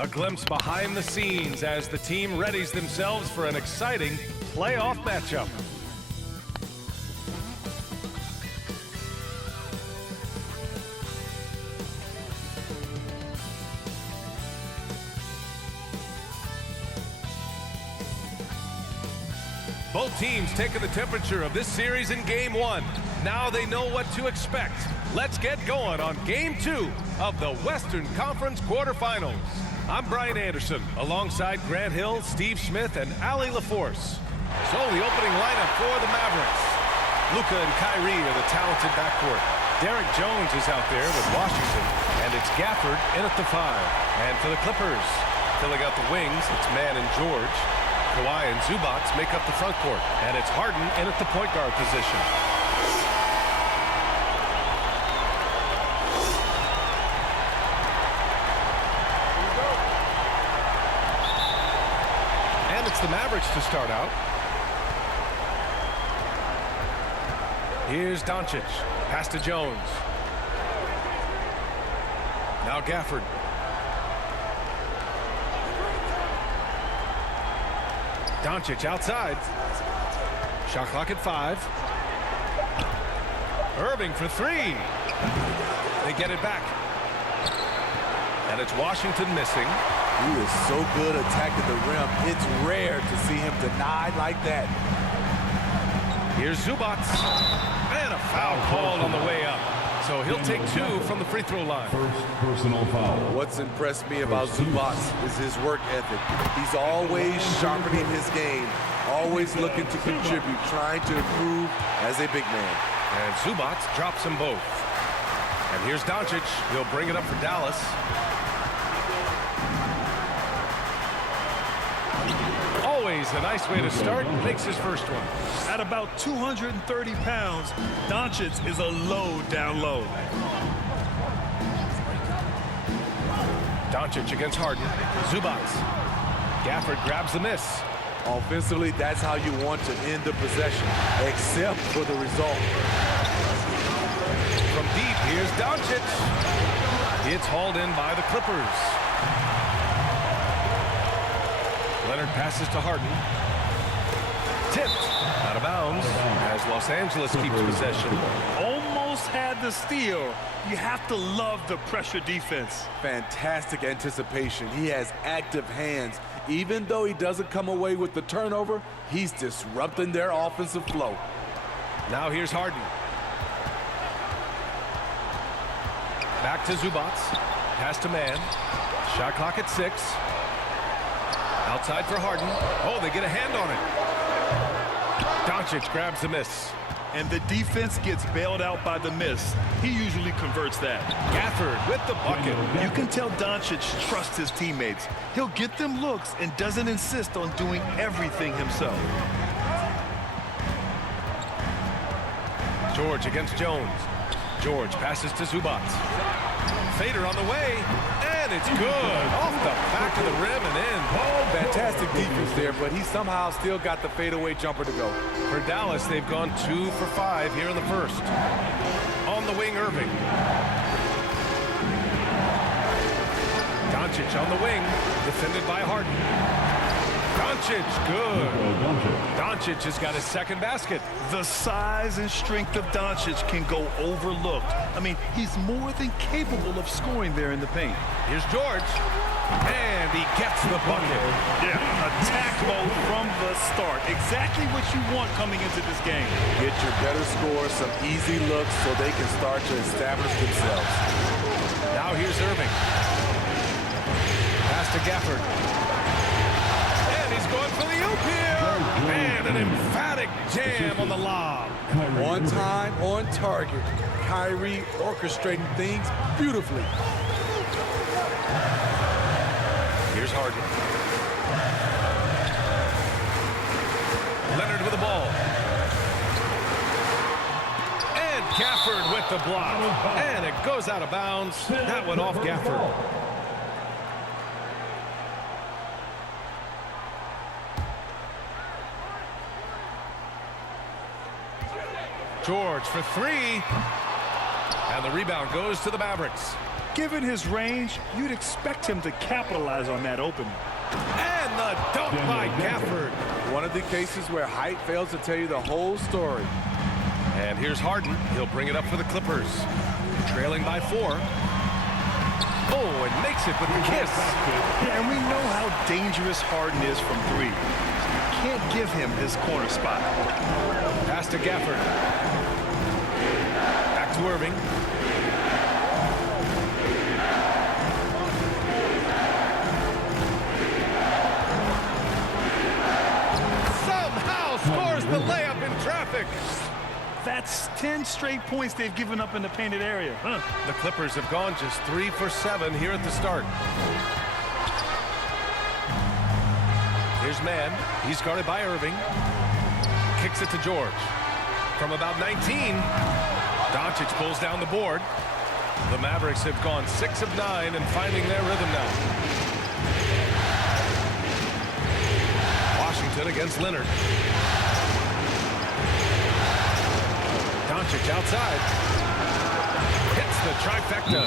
A glimpse behind the scenes as the team readies themselves for an exciting playoff matchup. Both teams taking the temperature of this series in Game 1. Now they know what to expect. Let's get going on Game 2 of the Western Conference quarterfinals. I'm Brian Anderson, alongside Grant Hill, Steve Smith, and Allie LaForce. So the opening lineup for the Mavericks. Luka and Kyrie are the talented backcourt. Derek Jones is out there with Washington, and it's Gafford in at the 5. And for the Clippers, filling out the wings, it's Mann and George. Kawhi and Zubac make up the front court, and it's Harden in at the point guard position. And it's the Mavericks to start out. Here's Doncic, pass to Jones. Now Gafford. Doncic outside. Shot clock at 5. Irving for 3. They get it back. And it's Washington missing. He is so good attacking the rim. It's rare to see him denied like that. Here's Zubac. And a foul called on the way up. So he'll take 2 from the free throw line. First personal foul. What's impressed me about Zubac is his work ethic. He's always sharpening his game, always looking to contribute, trying to improve as a big man. And Zubac drops them both. And here's Doncic. He'll bring it up for Dallas. Always a nice way to start. Makes his first one. At about 230 pounds, Doncic is a load down low. Doncic against Harden. Zubac. Gafford grabs the miss. Offensively, that's how you want to end the possession, except for the result. From deep, here's Doncic. It's hauled in by the Clippers. Leonard passes to Harden. Tipped. Out of bounds as Los Angeles keeps possession. Almost had the steal. You have to love the pressure defense. Fantastic anticipation. He has active hands. Even though he doesn't come away with the turnover, he's disrupting their offensive flow. Now here's Harden. Back to Zubac. Pass to Mann. Shot clock at 6. Outside for Harden. Oh, they get a hand on it. Doncic grabs the miss. And the defense gets bailed out by the miss. He usually converts that. Gafford with the bucket. You can tell Doncic trusts his teammates. He'll get them looks and doesn't insist on doing everything himself. George against Jones. George passes to Zubac. Fader on the way. And it's good. Off the back of the rim and in. Fantastic defense there, but he somehow still got the fadeaway jumper to go. For Dallas, they've gone 2 for 5 here in the first. On the wing, Irving. Doncic on the wing, defended by Harden. Doncic, good. Doncic has got his second basket. The size and strength of Doncic can go overlooked. I mean, he's more than capable of scoring there in the paint. Here's George. And he gets the bucket. Yeah, attack mode from the start. Exactly what you want coming into this game. Get your better scores, some easy looks so they can start to establish themselves. Now here's Irving. Pass to Gafford. And he's going for the oop here. And an emphatic jam on the lob. On time, on target. Kyrie orchestrating things beautifully. Here's Harden. Leonard with the ball. And Gafford with the block. And it goes out of bounds. That went off Gafford. George for 3. And the rebound goes to the Mavericks. Given his range, you'd expect him to capitalize on that opening. And the dunk by Gafford. One of the cases where height fails to tell you the whole story. And here's Harden. He'll bring it up for the Clippers. Trailing by 4. Oh, and makes it with the kiss. Yeah, and we know how dangerous Harden is from 3. You can't give him his corner spot. Pass to Gafford. Back to Irving. Somehow scores the layup in traffic. That's 10 straight points they've given up in the painted area. The Clippers have gone just 3 for 7 here at the start. Here's Mann. He's guarded by Irving. Kicks it to George. From about 19, Doncic pulls down the board. The Mavericks have gone 6 of 9 and finding their rhythm now. Washington against Leonard. Doncic outside. Hits the trifecta.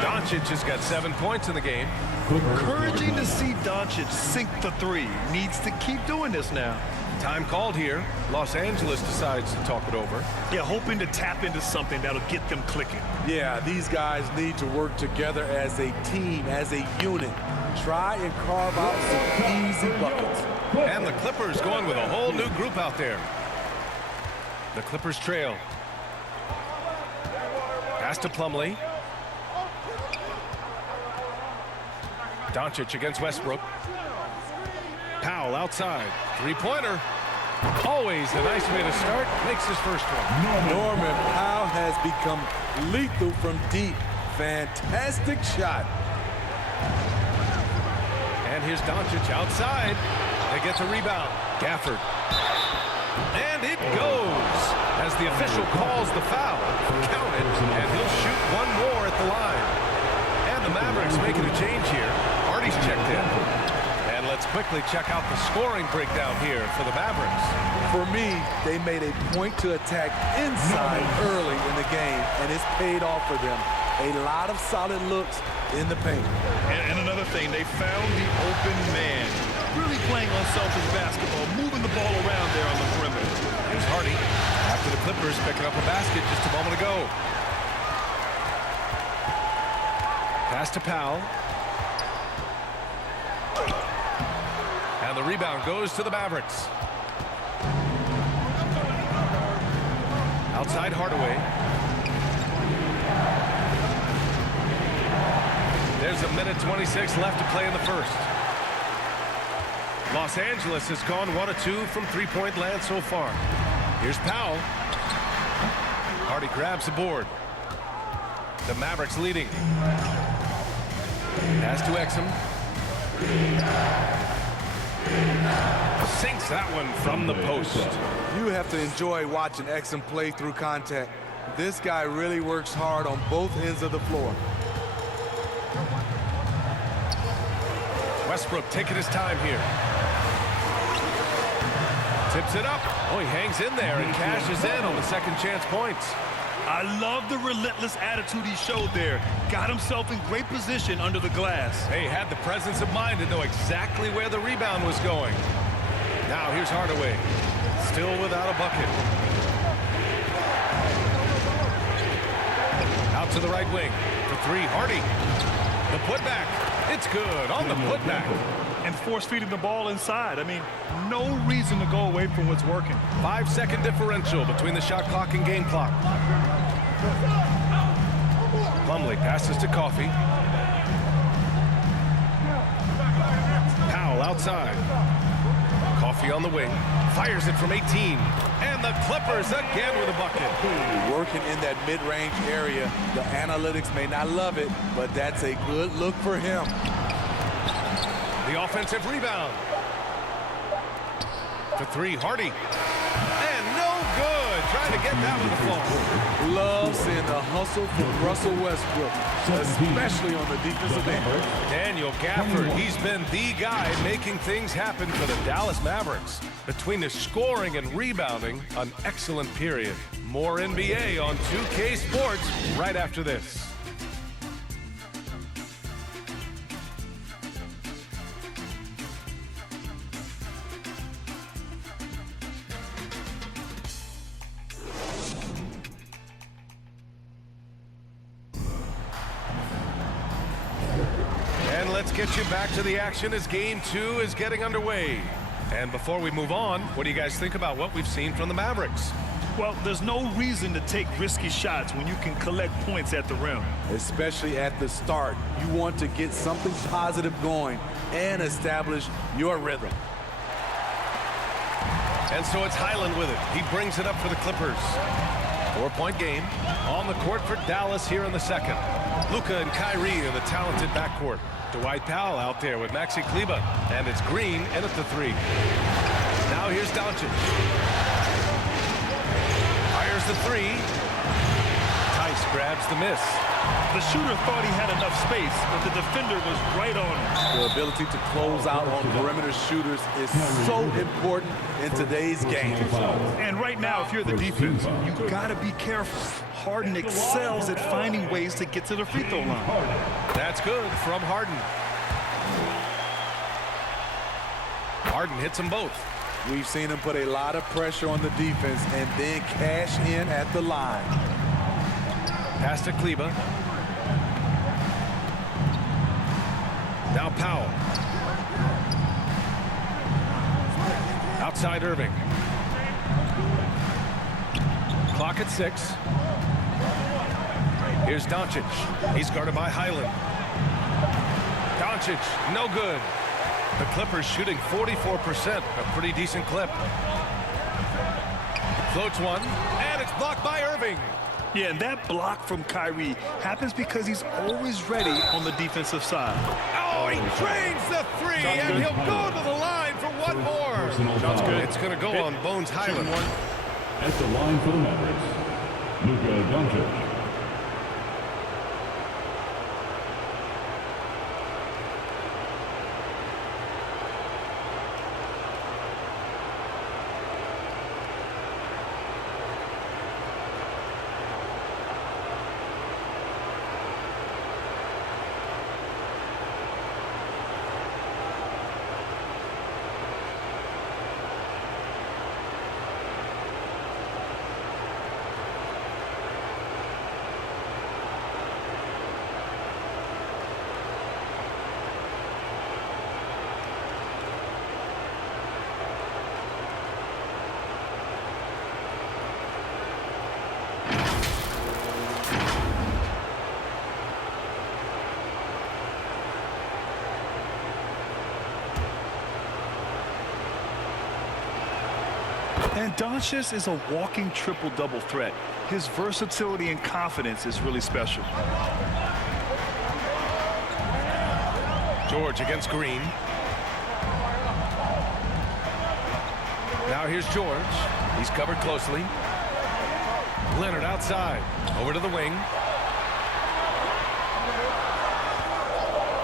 Doncic has got 7 points in the game. Encouraging to see Doncic sink the 3. Needs to keep doing this now. Time called here. Los Angeles decides to talk it over. Yeah, hoping to tap into something that'll get them clicking. Yeah, these guys need to work together as a team, as a unit. Try and carve out some easy buckets. And the Clippers going with a whole new group out there. The Clippers trail. Pass to Plumlee. Doncic against Westbrook. Powell outside. 3-pointer. Always a nice way to start. Makes his first one. Norman Powell has become lethal from deep. Fantastic shot. And here's Doncic outside. They get the rebound. Gafford. And it goes as the official calls the foul. Count it, and he'll shoot one more at the line. And the Mavericks making a change here. Hardy's checked in. And let's quickly check out the scoring breakdown here for the Mavericks. For me, they made a point to attack inside early in the game, and it's paid off for them. A lot of solid looks in the paint. And another thing, they found the open man. Really playing unselfish basketball, moving the ball around there on the perimeter. Here's Hardy after the Clippers picking up a basket just a moment ago. Pass to Powell. And the rebound goes to the Mavericks. Outside Hardaway. There's a minute 26 left to play in the first. Los Angeles has gone 1 of 2 from 3-point land so far. Here's Powell. Hardy grabs the board. The Mavericks leading. Pass to Exum. Sinks that one from the post. You have to enjoy watching Exum play through contact. This guy really works hard on both ends of the floor. Westbrook taking his time here. Tips it up. Oh, he hangs in there and cashes in on the second chance points. I love the relentless attitude he showed there. Got himself in great position under the glass. He had the presence of mind to know exactly where the rebound was going. Now here's Hardaway. Still without a bucket. Out to the right wing. For 3, Hardy. The putback. It's good on the putback. And force-feeding the ball inside. I mean, no reason to go away from what's working. 5-second differential between the shot clock and game clock. Plumlee passes to Coffey. Powell outside. Coffey on the wing. Fires it from 18. And the Clippers again with a bucket. Working in that mid-range area. The analytics may not love it, but that's a good look for him. The offensive rebound. For 3, Hardy. And no good. Trying to get that with the fall. Love seeing the hustle from Russell Westbrook, especially on the defensive end. Daniel Gafford, he's been the guy making things happen for the Dallas Mavericks. Between the scoring and rebounding, an excellent period. More NBA on 2K Sports right after this. let's get you back to the action as Game 2 is getting underway. And before we move on, what do you guys think about what we've seen from the Mavericks? Well, there's no reason to take risky shots when you can collect points at the rim. Especially at the start. You want to get something positive going and establish your rhythm. And so it's Highland with it. He brings it up for the Clippers. 4-point game on the court for Dallas here in the second. Luka and Kyrie in the talented backcourt. Dwight Powell out there with Maxi Kleber. And it's Green in at the 3. Now here's Doncic. Fires the 3. Tice grabs the miss. The shooter thought he had enough space, but the defender was right on him. The ability to close out on perimeter shooters is so important in today's game. And right now, if you're the defense, you got to be careful. Harden excels at finding ways to get to the free throw line. That's good from Harden. Harden hits them both. We've seen him put a lot of pressure on the defense and then cash in at the line. Pass to Kleber. Now Powell. Outside Irving. Clock at 6. Here's Doncic. He's guarded by Highland. Doncic, no good. The Clippers shooting 44%, a pretty decent clip. Floats one, and it's blocked by Irving. Yeah, and that block from Kyrie happens because he's always ready on the defensive side. Oh, he drains the 3, and he'll go to the line for one more. Shot's good. It's going to go on Bones Highland. At the line for the Mavericks, Luka Doncic. And Doncic is a walking triple-double threat. His versatility and confidence is really special. George against Green. Now here's George. He's covered closely. Leonard outside. Over to the wing.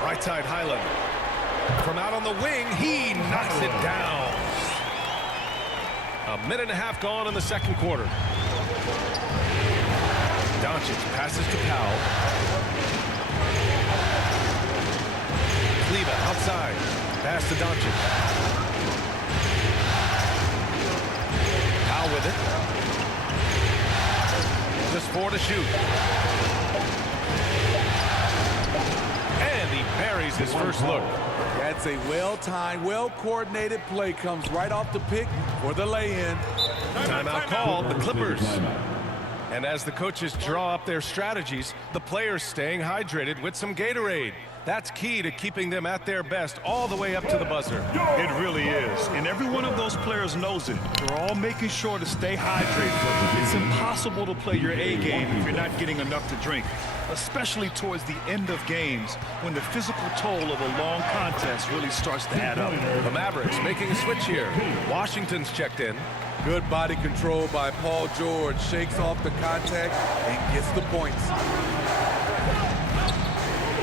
Right side Highland. From out on the wing, he knocks it down. A minute and a half gone in the second quarter. Doncic passes to Powell. Kleber outside. Pass to Doncic. Powell with it. Just 4 to shoot. And he buries his first look. That's a well-timed, well-coordinated play. Comes right off the pick for the lay-in. Timeout called, the Clippers. And as the coaches draw up their strategies, the players staying hydrated with some Gatorade. That's key to keeping them at their best all the way up to the buzzer. It really is. And every one of those players knows it. They're all making sure to stay hydrated. It's impossible to play your A game if you're not getting enough to drink, especially towards the end of games when the physical toll of a long contest really starts to add up. The Mavericks making a switch here. Washington's checked in. Good body control by Paul George. Shakes off the contact and gets the points.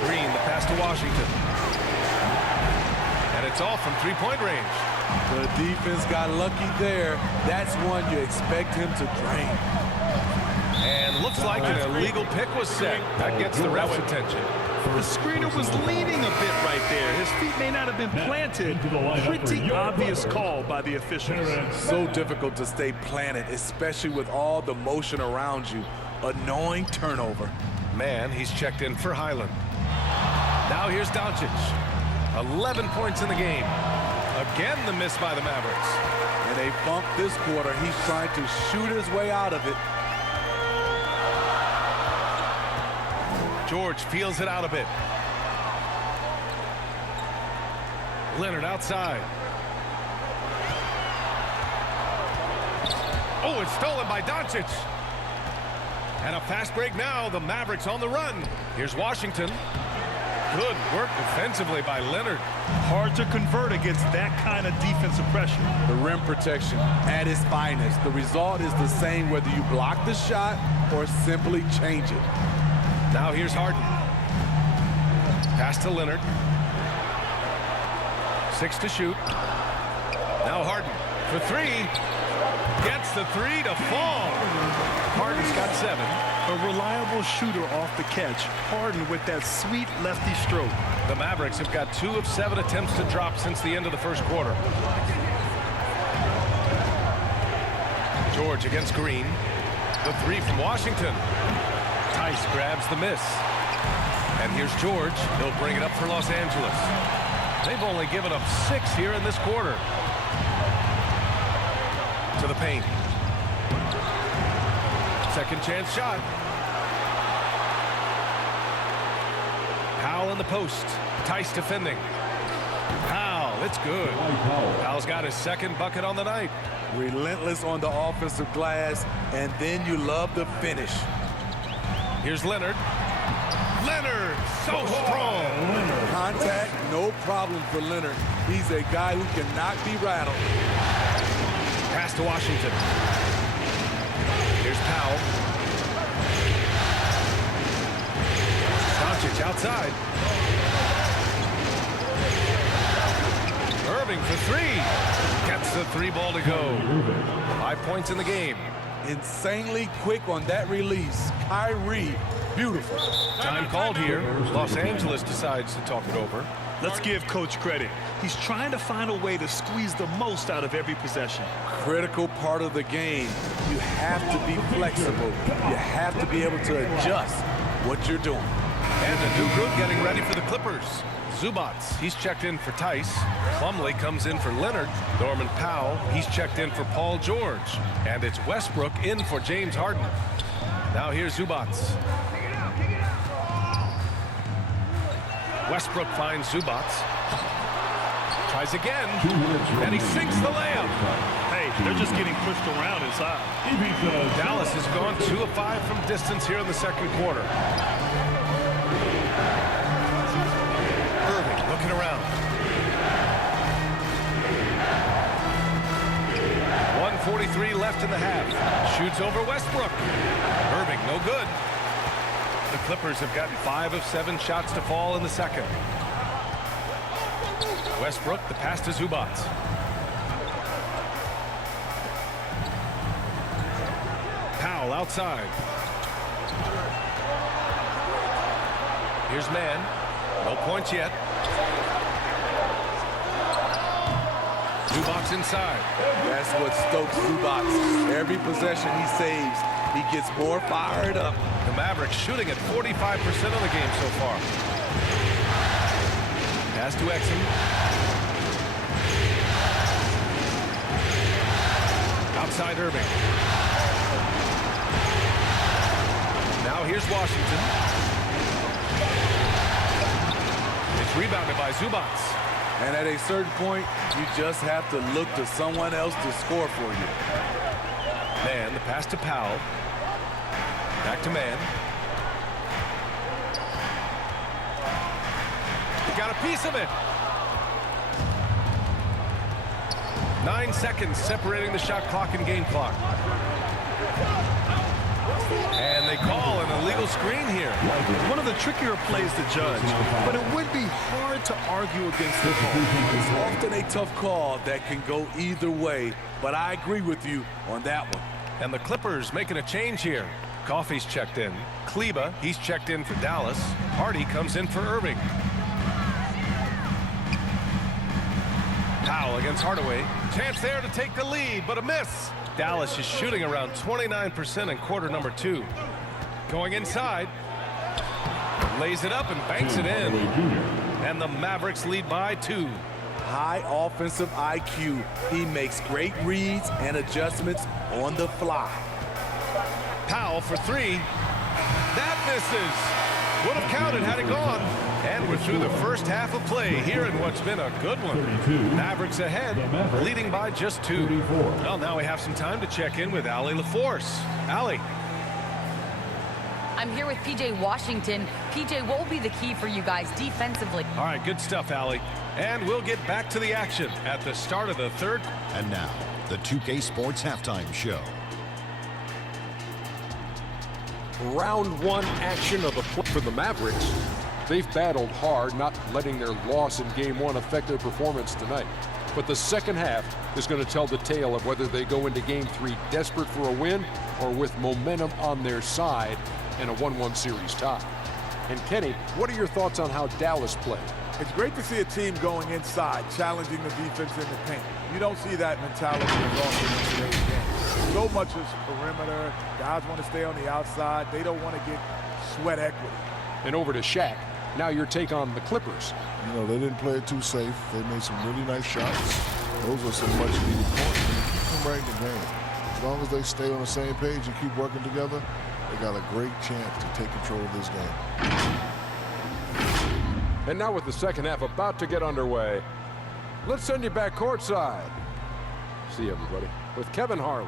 Green, the pass to Washington. And it's all from three-point range. The defense got lucky there. That's one you expect him to drain. And looks like an illegal pick was set. That gets the ref's attention. The screener was leaning a bit right there. His feet may not have been planted. Pretty obvious call by the officials. So difficult to stay planted, especially with all the motion around you. Annoying turnover. Man, he's checked in for Highland. Now here's Doncic. 11 points in the game. Again, the miss by the Mavericks. And they bumped this quarter. He's trying to shoot his way out of it. George feels it out a bit. Leonard outside. Oh, it's stolen by Doncic. And a fast break now. The Mavericks on the run. Here's Washington. Good work defensively by Leonard. Hard to convert against that kind of defensive pressure. The rim protection at its finest. The result is the same whether you block the shot or simply change it. Now here's Harden. Pass to Leonard. 6 to shoot. Now Harden for 3. Gets the 3 to fall. Harden's got 7. A reliable shooter off the catch. Harden with that sweet lefty stroke. The Mavericks have got 2 of 7 attempts to drop since the end of the first quarter. George against Green. The 3 from Washington. Tice grabs the miss. And here's George. He'll bring it up for Los Angeles. They've only given up 6 here in this quarter. To the paint. Second chance shot. Powell in the post. Tice defending. Powell, it's good. Powell's got his second bucket on the night. Relentless on the offensive glass, and then you love the finish. Here's Leonard. Leonard, so strong. Contact, no problem for Leonard. He's a guy who cannot be rattled. Pass to Washington. Here's Powell. Doncic outside. Irving for 3. Gets the 3 ball to go. 5 points in the game. Insanely quick on that release. Kyrie, beautiful. Time called here. Los Angeles decides to talk it over. Let's give Coach credit. He's trying to find a way to squeeze the most out of every possession. Critical part of the game. You have to be flexible. You have to be able to adjust what you're doing. And a new group getting ready for the Clippers. Zubats, he's checked in for Tice. Plumlee comes in for Leonard. Norman Powell, he's checked in for Paul George. And it's Westbrook in for James Harden. Now here's Zubats. Westbrook finds Zubats. Tries again. And he sinks the layup. Hey, they're just getting pushed around inside. Dallas has gone 2 of 5 from distance here in the second quarter. Irving looking around. 1:43 left in the half. Shoots over Westbrook. Irving, no good. The Clippers have gotten 5 of 7 shots to fall in the second. Westbrook, the pass to Zubats. Powell outside. Here's Man. No points yet. Zubats inside. That's what stokes Zubats. Every possession he saves, he gets more fired up. The Mavericks shooting at 45% of the game so far. Pass to Exum. Outside Irving. Now here's Washington. It's rebounded by Zubats. And at a certain point, you just have to look to someone else to score for you. Man, the pass to Powell. Back to Man. He got a piece of it. 9 seconds separating the shot clock and game clock. And they call an illegal screen here. One of the trickier plays to judge, but it would be hard to argue against the call. It's often a tough call that can go either way, but I agree with you on that one. And the Clippers making a change here. Coffey's checked in. Kleba, he's checked in for Dallas. Hardy comes in for Irving. Powell against Hardaway. Chance there to take the lead, but a miss. Dallas is shooting around 29% in quarter number 2. Going inside. Lays it up and banks it in. And the Mavericks lead by 2. High offensive IQ. He makes great reads and adjustments on the fly. Powell for 3. That misses. Would have counted had it gone. And we're through the first half of play here in what's been a good one. Mavericks ahead, leading by just 2. Well, now we have some time to check in with Allie LaForce. Allie. I'm here with P.J. Washington. P.J., what will be the key for you guys defensively? All right, good stuff, Allie. And we'll get back to the action at the start of the third. And now, the 2K Sports Halftime Show. Round 1 action of the play for the Mavericks. They've battled hard, not letting their loss in Game 1 affect their performance tonight. But the second half is going to tell the tale of whether they go into Game 3 desperate for a win or with momentum on their side and a 1-1 series tie. And Kenny, what are your thoughts on how Dallas played? It's great to see a team going inside, challenging the defense in the paint. You don't see that mentality as often in today's game. So much is perimeter. Guys want to stay on the outside. They don't want to get sweat equity. And over to Shaq. Now your take on the Clippers. You know, they didn't play it too safe. They made some really nice shots. Those are some much needed points. You can right in the game. As long as they stay on the same page and keep working together, they got a great chance to take control of this game. And now with the second half about to get underway, let's send you back courtside. See everybody with Kevin Harlan.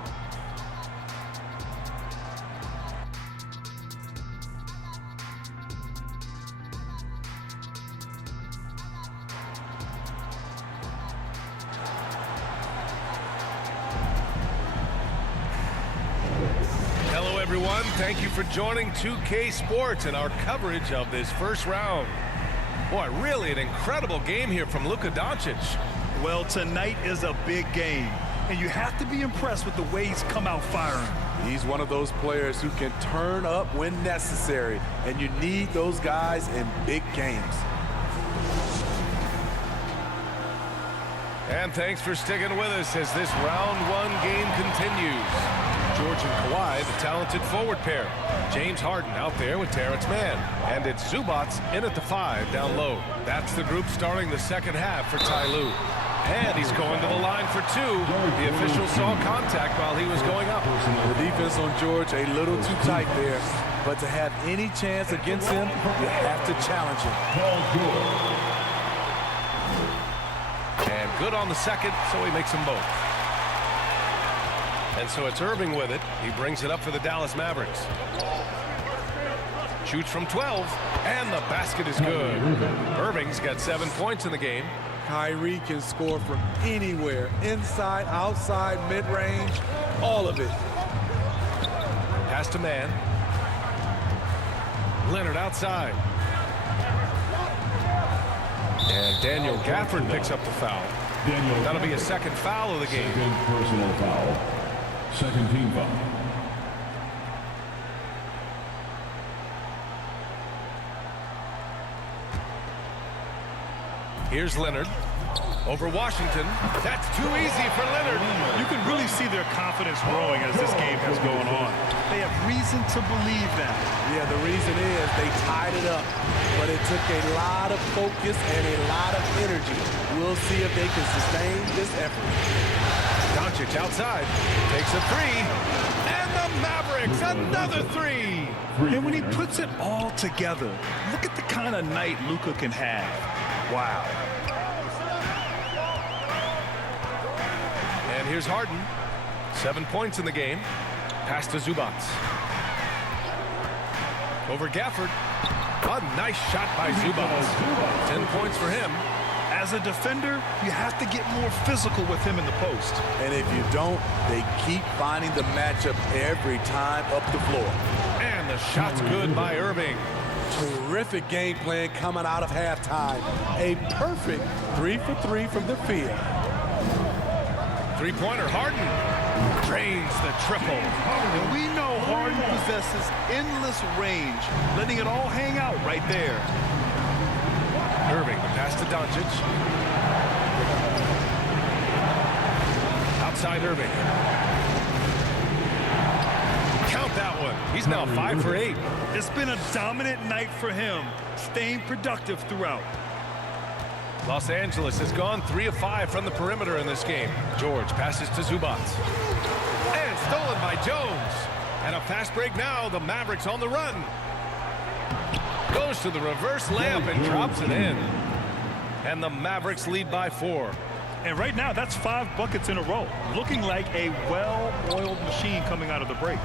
Hello, everyone. Thank you for joining 2K Sports and our coverage of this first round. Boy, really an incredible game here from Luka Doncic. Well, tonight is a big game, and you have to be impressed with the way he's come out firing. He's one of those players who can turn up when necessary, and you need those guys in big games. And thanks for sticking with us as this round 1 game continues. George and Kawhi, the talented forward pair. James Harden out there with Terrence Mann. And it's Zubats in at the 5 down low. That's the group starting the second half for Ty Lue. And he's going to the line for 2. The official saw contact while he was going up. The defense on George a little too tight there. But to have any chance against him, you have to challenge him. And good on the second, so he makes them both. And so it's Irving with it. He brings it up for the Dallas Mavericks. Shoots from 12, and the basket is good. Irving's got 7 points in the game. Kyrie can score from anywhere, inside, outside, mid-range, all of it. Pass to Mann. Leonard outside. And Daniel Gafford picks up the foul. That'll be a second foul of the game. Second personal foul. Second team foul. Here's Leonard. Over Washington. That's too easy for Leonard. You can really see their confidence growing as this game has gone on. They have reason to believe that. Yeah, the reason is they tied it up, but it took a lot of focus and a lot of energy. We'll see if they can sustain this effort. Doncic outside. Takes a 3. And the Mavericks, another 3. And when he puts it all together, look at the kind of night Luka can have. Wow. And here's Harden. 7 points in the game. Pass to Zubats. Over Gafford. A nice shot by Zubats. 10 points for him. As a defender, you have to get more physical with him in the post. And if you don't, they keep finding the matchup every time up the floor. And the shot's good by Irving. Terrific game plan coming out of halftime. A perfect 3 for 3 from the field. Three-pointer, Harden drains the triple. And we know Harden possesses endless range, letting it all hang out right there. Irving, the pass to Doncic. Outside Irving. Count that one. He's now 5 for 8. It's been a dominant night for him, staying productive throughout. Los Angeles has gone 3 of 5 from the perimeter in this game. George passes to Zubac. And stolen by Jones. And a fast break now. The Mavericks on the run. Goes to the reverse layup and drops it in. And the Mavericks lead by 4. And right now, that's 5 buckets in a row. Looking like a well-oiled machine coming out of the break.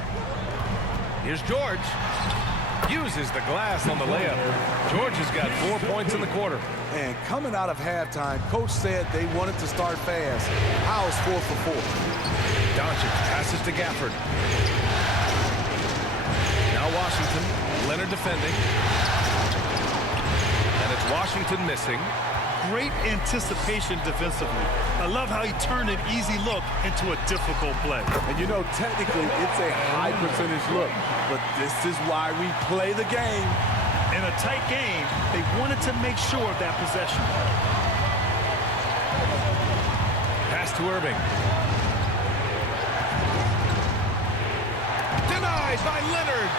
Here's George. Uses the glass on the layup. George has got 4 points in the quarter. And coming out of halftime, coach said they wanted to start fast. How's 4 for 4? Doncic passes to Gafford. Now Washington. Leonard defending. And it's Washington missing. Great anticipation defensively. I love how he turned an easy look into a difficult play. And you know, technically, it's a high percentage look. But this is why we play the game. In a tight game, they wanted to make sure of that possession. Pass to Irving. Denied by Leonard.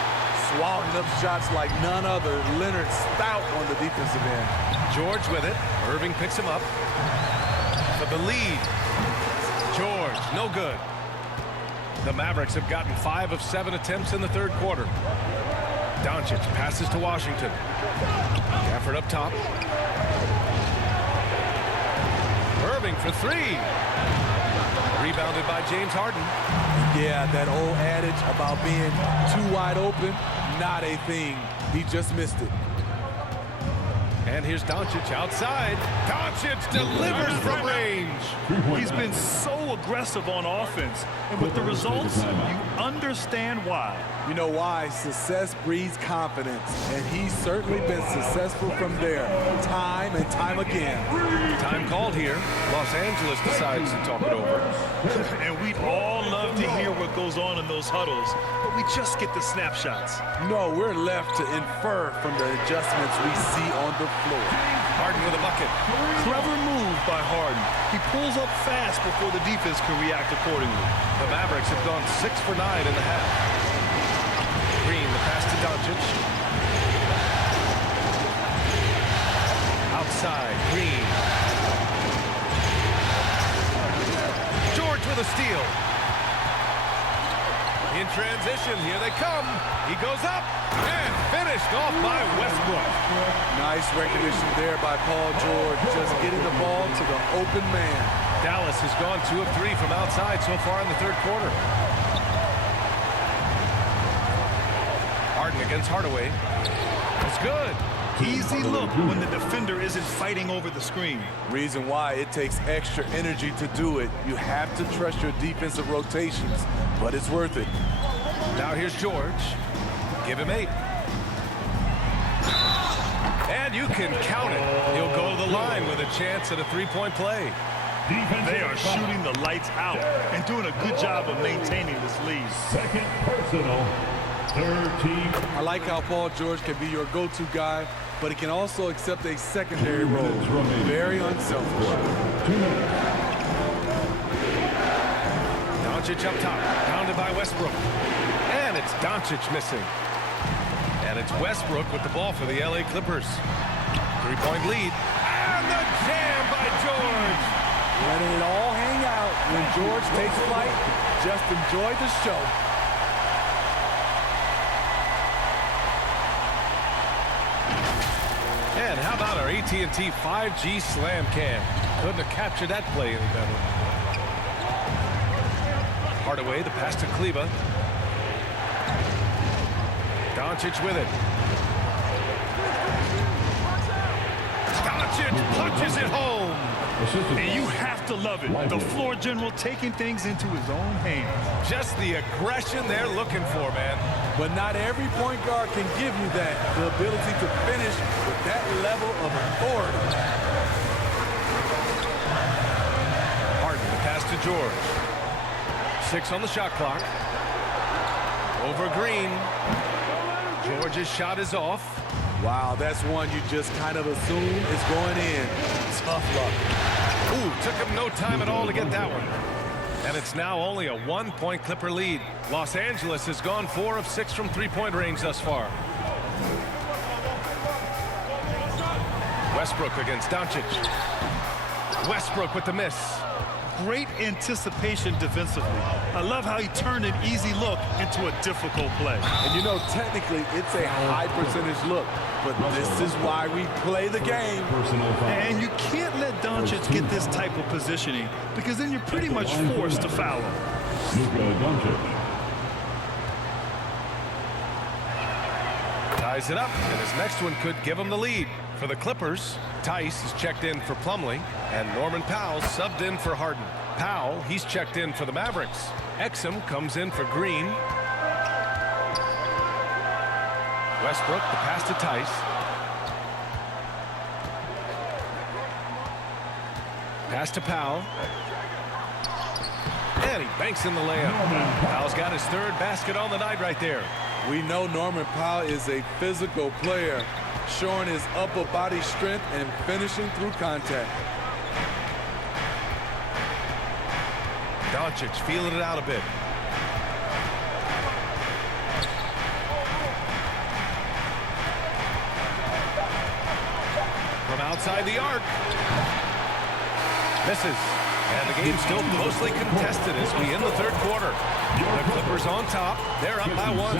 Swallowing up shots like none other. Leonard stout on the defensive end. George with it. Irving picks him up. For the lead. George, no good. The Mavericks have gotten 5 of 7 attempts in the third quarter. Doncic passes to Washington. Gafford up top. Irving for 3. Rebounded by James Harden. Yeah, that old adage about being too wide open, not a thing. He just missed it. And here's Doncic outside. Doncic delivers from range. He's been so aggressive on offense. And with the results, you understand why. You know why? Success breeds confidence. And he's certainly been successful from there, time and time again. Time called here. Los Angeles decides to talk it over. And we'd all love to hear what goes on in those huddles, but we just get the snapshots. No, we're left to infer from the adjustments we see on the floor. Harden with a bucket. Clever move by Harden. He pulls up fast before the defense can react accordingly. The Mavericks have gone 6 for 9 in the half. Green, the pass to Doncic. Outside, Green. George with a steal. In transition, here they come. He goes up and finished off by Westbrook. Nice recognition there by Paul George, just getting the ball to the open man. Dallas has gone 2 of 3 from outside so far in the third quarter. Harden against Hardaway. It's good. Easy look when the defender isn't fighting over the screen. Reason why it takes extra energy to do it. You have to trust your defensive rotations, but it's worth it. Now here's George. Give him 8. And you can count it. He'll go to the line with a chance at a 3-point play. They are shooting the lights out and doing a good job of maintaining this lead. Second personal. Third team. I like how Paul George can be your go-to guy, but he can also accept a secondary role. Very unselfish. 2 minutes. Doncic up top, pounded by Westbrook. And it's Doncic missing. And it's Westbrook with the ball for the LA Clippers. 3-point lead. And the jam by George. Letting it all hang out. When George takes flight, just enjoy the show. And how about our AT&T 5G Slam Cam? Couldn't have captured that play any better. Hardaway, the pass to Kleba. Doncic with it. Doncic punches it home. And you have to love it. The floor general taking things into his own hands. Just the aggression they're looking for, man. But not every point guard can give you that. The ability to finish with that level of authority. Harden, the pass to George. 6 on the shot clock. Over Green. George's shot is off. Wow, that's one you just kind of assume is going in. Tough luck. Ooh, took him no time at all to get that one. And it's now only a 1-point Clipper lead. Los Angeles has gone 4 of 6 from three-point range thus far. Westbrook against Doncic. Westbrook with the miss. Great anticipation defensively. I love how he turned an easy look into a difficult play. And you know, technically, it's a high percentage look, but this is why we play the game. And you can't let Doncic get this type of positioning because then you're pretty much forced to foul him. Ties it up, and his next one could give him the lead. For the Clippers, Tice is checked in for Plumlee, and Norman Powell subbed in for Harden. Powell, he's checked in for the Mavericks. Exum comes in for Green. Westbrook, the pass to Tice. Pass to Powell. And he banks in the layup. Powell's got his third basket on the night right there. We know Norman Powell is a physical player, showing his upper body strength and finishing through contact. Doncic feeling it out a bit. From outside the arc. Misses. And the game's still closely contested as we end the third quarter. The Clippers on top. They're up by 1.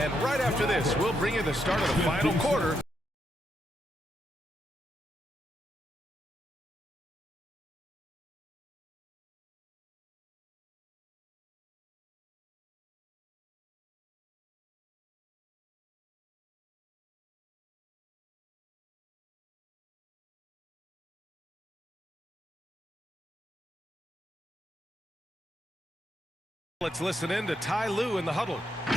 And right after this, we'll bring you the start of the final quarter. Let's listen in to Ty Lue in the huddle. You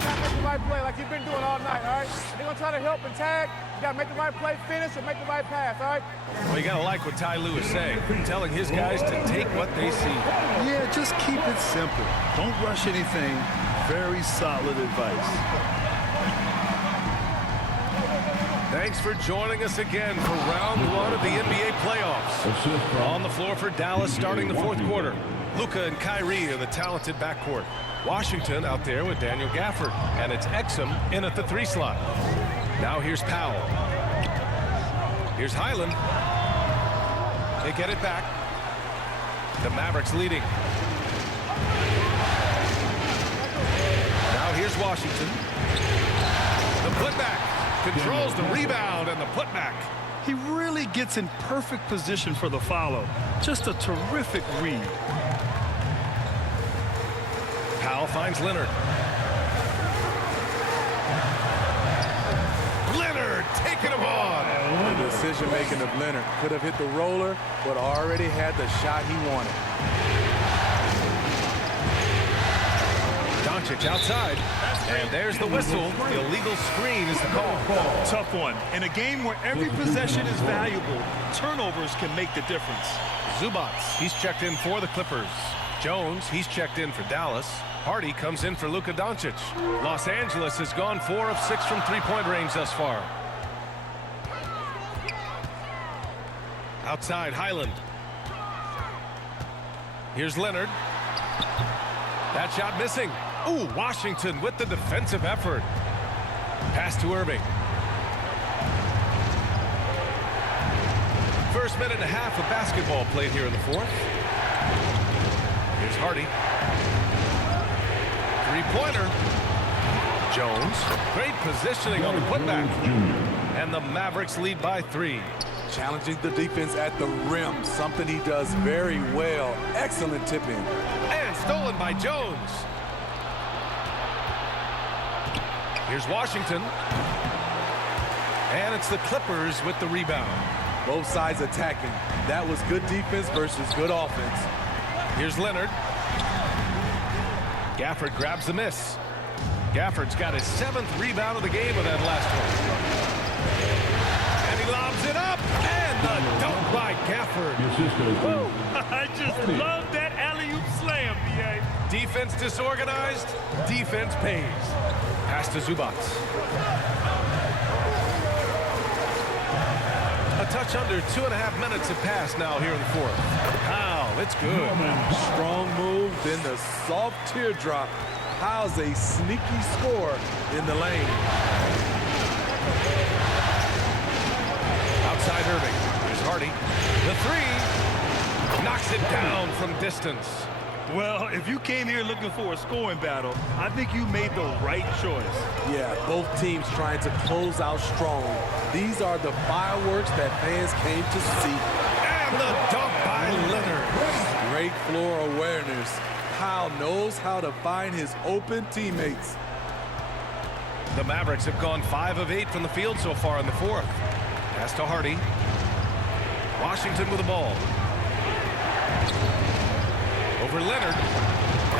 gotta make the right play like you've been doing all night, all right? They're gonna try to help and tag. You gotta make the right play, finish, and make the right pass, all right? Well, you gotta like what Ty Lue is saying, telling his guys to take what they see. Yeah, just keep it simple. Don't rush anything. Very solid advice. Thanks for joining us again for round 1 of the NBA playoffs. On the floor for Dallas starting the fourth quarter. Luka and Kyrie are the talented backcourt. Washington out there with Daniel Gafford. And it's Exum in at the 3 slot. Now here's Powell. Here's Highland. They get it back. The Mavericks leading. Now here's Washington. The putback. Controls the rebound and the putback. He really gets in perfect position for the follow. Just a terrific read. Powell finds Leonard. Leonard taking him on. The decision-making of Leonard could have hit the roller, but already had the shot he wanted. Doncic outside. And there's the whistle. The illegal screen is the call. Tough one. In a game where every possession is valuable, turnovers can make the difference. Zubac, he's checked in for the Clippers. Jones, he's checked in for Dallas. Hardy comes in for Luka Doncic. Los Angeles has gone 4 of 6 from three-point range thus far. Outside, Highland. Here's Leonard. That shot missing. Ooh, Washington with the defensive effort. Pass to Irving. First minute and a half of basketball played here in the fourth. Here's Hardy. Three-pointer. Jones. Great positioning on the putback. And the Mavericks lead by 3. Challenging the defense at the rim, something he does very well. Excellent tip-in. And stolen by Jones. Here's Washington. And it's the Clippers with the rebound. Both sides attacking. That was good defense versus good offense. Here's Leonard. Gafford grabs the miss. Gafford's got his 7th rebound of the game with that last one. And he lobs it up. And the dunk by Gafford. Woo. I just love that alley-oop slam, B.A. Defense disorganized. Defense pays. Pass to Zubac. A touch under 2.5 minutes have passed now here in the fourth. Powell, it's good. Strong move, then the soft teardrop. Powell's a sneaky score in the lane. Outside Irving. Here's Hardy. The three. Knocks it down from distance. Well, if you came here looking for a scoring battle, I think you made the right choice. Yeah, both teams trying to close out strong. These are the fireworks that fans came to see. And the dunk by Leonard. Great floor awareness. Powell knows how to find his open teammates. The Mavericks have gone 5 of 8 from the field so far in the fourth. Pass to Hardy. Washington with the ball. Over Leonard.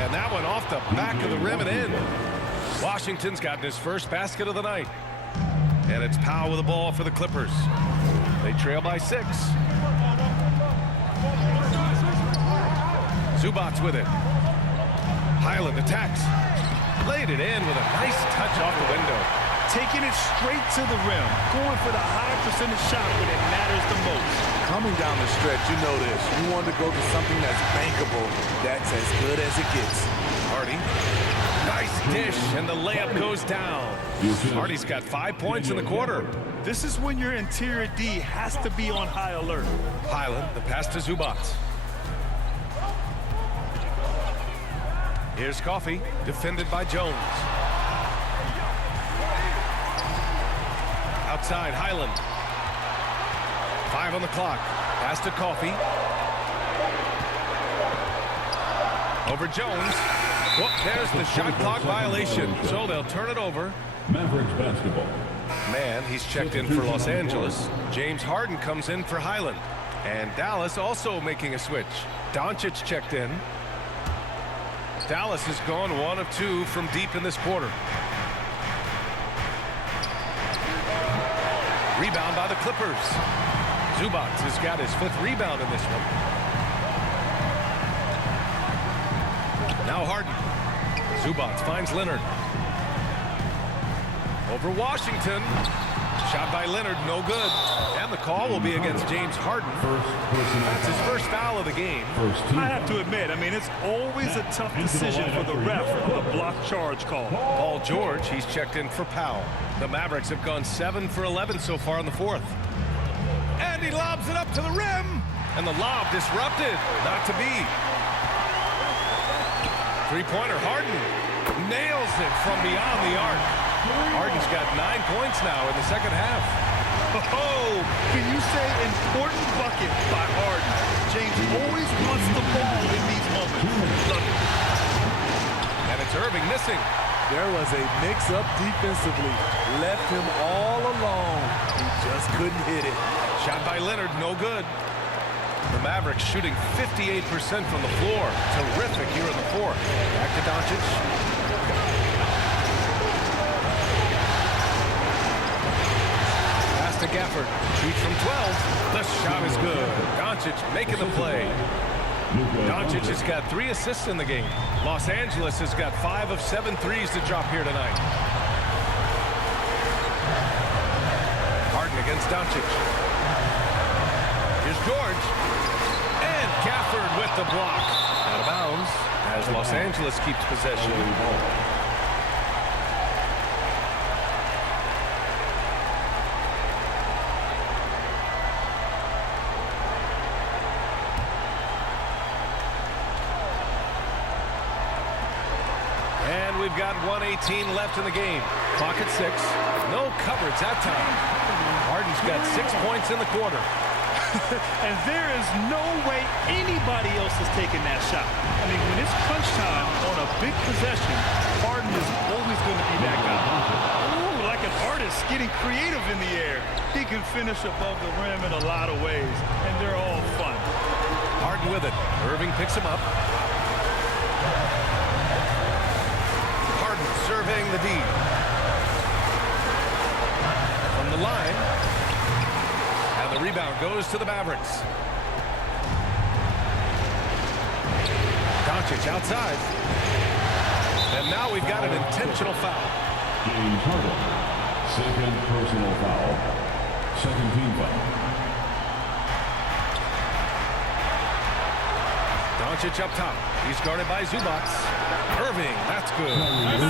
And that one off the back of the rim and in. Washington's gotten his first basket of the night. And it's Powell with the ball for the Clippers. They trail by 6. Zubac's with it. Highland attacks. Laid it in with a nice touch off the window. Taking it straight to the rim. Going for the high percentage shot when it matters the most. Coming down the stretch, you know this. You want to go to something that's bankable. That's as good as it gets. Hardy. Nice dish, and the layup goes down. Hardy's got 5 points in the quarter. This is when your interior D has to be on high alert. Highland, the pass to Zubac. Here's Coffey, defended by Jones. Outside, Highland. 5 on the clock. Pass to Coffey. Over Jones. Whoop, there's the shot clock violation. So they'll turn it over. Mavericks basketball. Man, he's checked in for Los Angeles. James Harden comes in for Highland. And Dallas also making a switch. Doncic checked in. Dallas has gone 1 of 2 from deep in this quarter. Rebound by the Clippers. Zubac has got his 5th rebound in this one. Now Harden. Zubac finds Leonard. Over Washington. Shot by Leonard, no good. And the call will be against James Harden. That's his first foul of the game. I have to admit, I mean, it's always a tough decision for the ref on the block charge call. Paul George, he's checked in for Powell. The Mavericks have gone 7 for 11 so far in the fourth. And he lobs it up to the rim. And the lob disrupted. Not to be. Three-pointer, Harden nails it from beyond the arc. Harden's got 9 points now in the second half. Oh, can you say important bucket by Harden? James always wants the ball in these moments. Love it. And it's Irving missing. There was a mix-up defensively. Left him all alone. He just couldn't hit it. Shot by Leonard, no good. The Mavericks shooting 58% from the floor. Terrific here in the fourth. Back to Doncic. Pass to Gafford. Shoots from 12. The shot is good. Doncic making the play. Doncic has got 3 assists in the game. Los Angeles has got 5 of 7 threes to drop here tonight. Harden against Doncic. Here's George. And Gafford with the block. Out of bounds as Los Angeles keeps possession. And we've got 1:18 left in the game. Clock at 6. No coverage that time. Harden's got 6 points in the quarter. And there is no way anybody else is taking that shot. I mean, when it's crunch time on a big possession, Harden is always going to be that guy. Ooh, like an artist getting creative in the air. He can finish above the rim in a lot of ways, and they're all fun. Harden with it. Irving picks him up. Harden surveying the D. From the line. And the rebound goes to the Mavericks. Doncic outside. And now we've got an intentional foul. James Harden, second personal foul. Second team foul. Doncic up top. He's guarded by Zubac. Irving, that's good.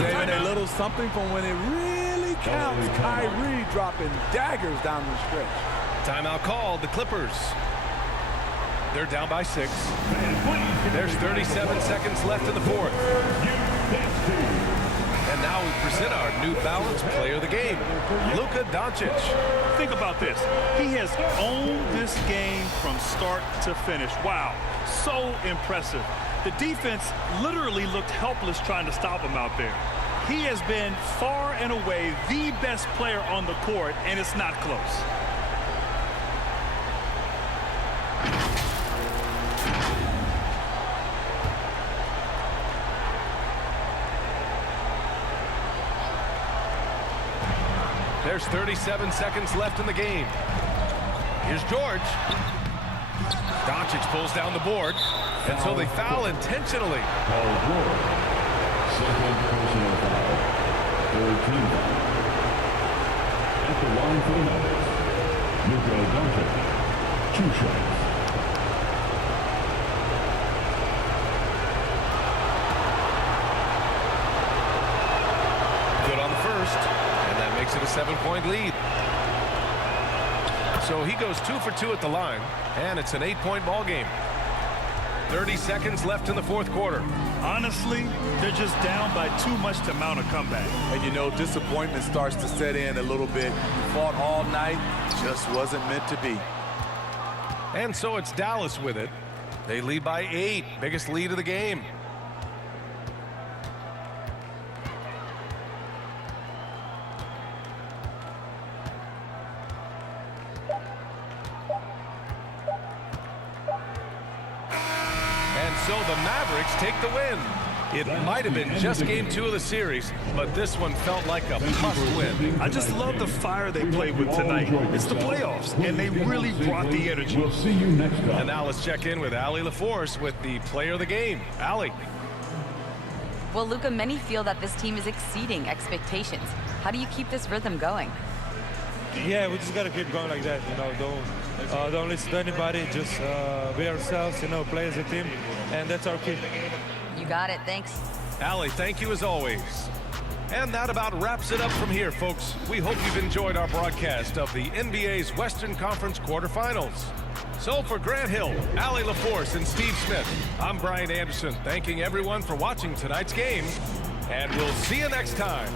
Saving a little something from when it really counts. Kyrie dropping daggers down the stretch. Timeout called, the Clippers. They're down by 6. There's 37 seconds left in the fourth. And now we present our New Balance Player of the Game, Luka Doncic. Think about this. He has owned this game from start to finish. Wow, so impressive. The defense literally looked helpless trying to stop him out there. He has been far and away the best player on the court, and it's not close. There's 37 seconds left in the game. Here's George. Doncic pulls down the board until they foul intentionally. Paul George. Second personal foul. Third team foul. At the line for the Mavericks, Luka Doncic. 2 shots. Good on the first. Makes it a 7-point lead. So he goes 2 for 2 at the line, and it's an 8-point ball game. 30 seconds left in the fourth quarter. Honestly, they're just down by too much to mount a comeback. And you know, disappointment starts to set in a little bit. You fought all night, just wasn't meant to be. And so it's Dallas with it. They lead by 8, biggest lead of the game. So the Mavericks take the win. It might have been just game 2 of the series, but this one felt like a must-win. I just love the fire they played with tonight. It's the playoffs, and they really brought the energy. We'll see you next time. And now let's check in with Allie LaForce with the player of the game. Allie. Well, Luka, many feel that this team is exceeding expectations. How do you keep this rhythm going? Yeah, we just got to keep going like that. You know, don't listen to anybody. Just be ourselves. You know, play as a team, and that's our key. You got it. Thanks. Allie, thank you as always. And that about wraps it up from here, folks. We hope you've enjoyed our broadcast of the NBA's Western Conference quarterfinals. So for Grant Hill, Allie LaForce, and Steve Smith, I'm Brian Anderson, thanking everyone for watching tonight's game, and we'll see you next time.